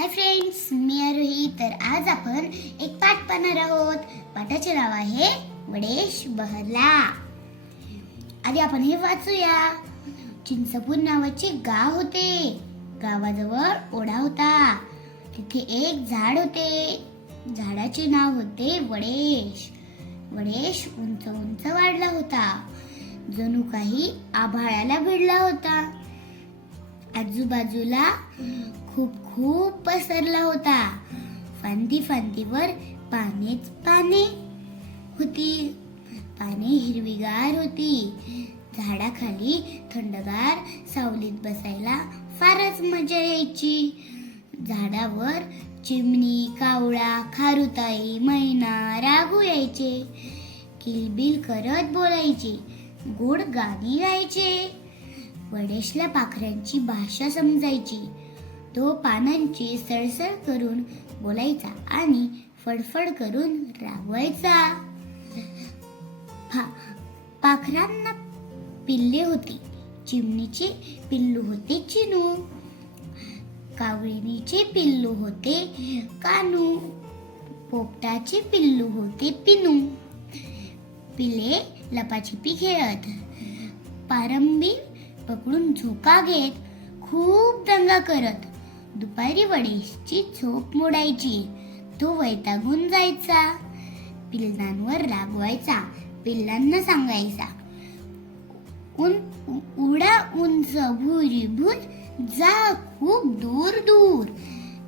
Hi friends मी आरोही तर आज आपण एक पाठ पाहणार आहोत. पाठाचे नाव आहे वडेश बहला. आधी आपण हे वाचूया. चिंचपूर नावाचे गाव होते. गावाजवळ ओढा होता. तिथे एक झाड होते. झाडाचे नाव होते वडेश वडेश उंच उंच वाढला होता. जणू काही आभाळाला भिडला होता. आजूबाजूला खूप खूप पसरला होता. फांदी फांदीवर पानेच पाने होती. पाने हिरवीगार होती. झाडाखाली थंडगार सावलीत बसायला फारच मजा यायची. झाडावर चिमणी कावळा खारुताई मैना रागू यायचे. किलबिल करत बोलायचे. गोड गाणी गायचे. गणेशला पाखरांची भाषा समजायची. तो पानांची सळसळ करून बोलायचा आणि फडफड करून रागवायचा. पाखरांना पिल्ले होते. चिमणीचे पिल्लू होते चिनू. कावळीचे पिल्लू होते कानू. पोपटाचे पिल्लू होते पिनू. पिले लपाछपी खेळत. पारंबी पकडून झोका घेत खूप दंगा करत. दुपारी वडेशची झोप मोडायची. तो वैतागून जायचा. पिल्लांवर रागवायचा पिल्लांना सांगायचा उन उडा उंच भुरी भूत जा खूप दूर दूर.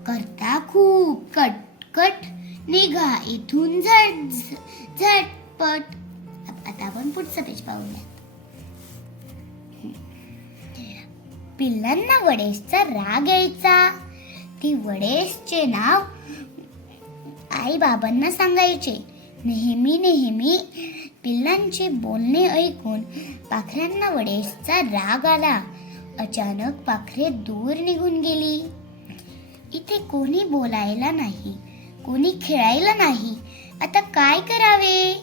करता खूप कटकट निघा इथून झट झटपट. आता आपण पुढचं पेज पाहूया पिल्लांना वडेशचा राग यायचा. ती वडेशचे नाव आई बाबांना सांगायचे. नेहमी नेहमी पिल्लांचे बोलणे ऐकून पाखरांना वडेशचा राग आला. अचानक पाखरे दूर निघून गेली. इथे कोणी बोलायला नाही कोणी खेळायला नाही. आता काय करावे?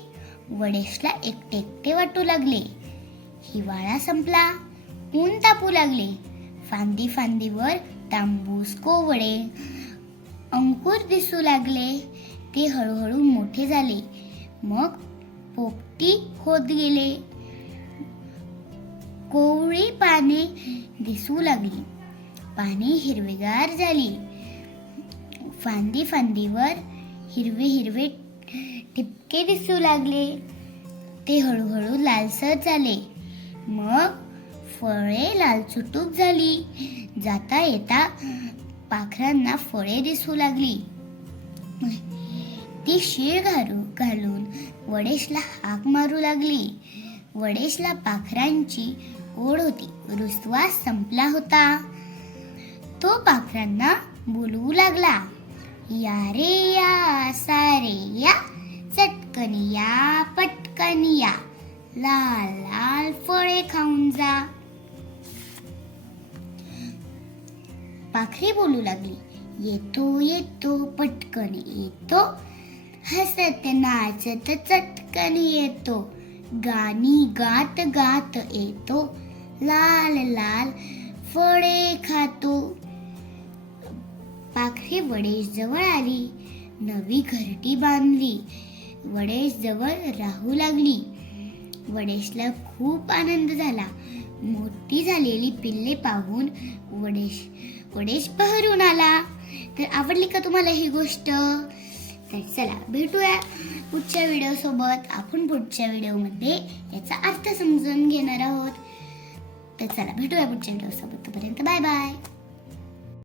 वडेशला एकटे एकटे वाटू लागले. हिवाळा संपला ऊन तापू लागले. फांदी फांदीवर तांबूस कोवळे. अंकुर दिसू लागले. ते हळूहळू मोठे झाले. मग पोपटी होत गेले. कोवळी पाने दिसू लागली. पाने हिरवेगार झाली. फांदी फांदीवर हिरवे हिरवे ठिपके दिसू लागले. ते हळूहळू लालसर झाले. मग फळे लालचुटूक झाली. जाता येता पाखरांना फळे दिसू लागली. ती शीळ घालू घालून वडेशला हाक मारू लागली. वडेशला पाखरांची ओढ होती. रुसवा संपला होता. तो पाखरांना बोलवू लागला. या रे या सारे या चटकन या पटकन या. लाल लाल फळे खाऊन जा. पाखरे बोलू लागली. येतो येतो पटकन येतो. हसत नाचत चटकन येतो. गाणी गात गात येतो. लाल लाल फळे खातो. पाखरे वडेश जवळ आली. नवी घरटी बांधली. वडेश जवळ राहू लागली. वडेशला खूप आनंद झाला. मोठी झालेली पिल्ले पाहून वडेश गणेश बहरून आला. तर आवडली का तुम्हाला ही गोष्ट? तर चला भेटूया पुढच्या व्हिडिओ सोबत. आपण पुढच्या व्हिडिओमध्ये याचा अर्थ समजून घेणार आहोत. तर चला भेटूया पुढच्या व्हिडिओ सोबत. तोपर्यंत बाय बाय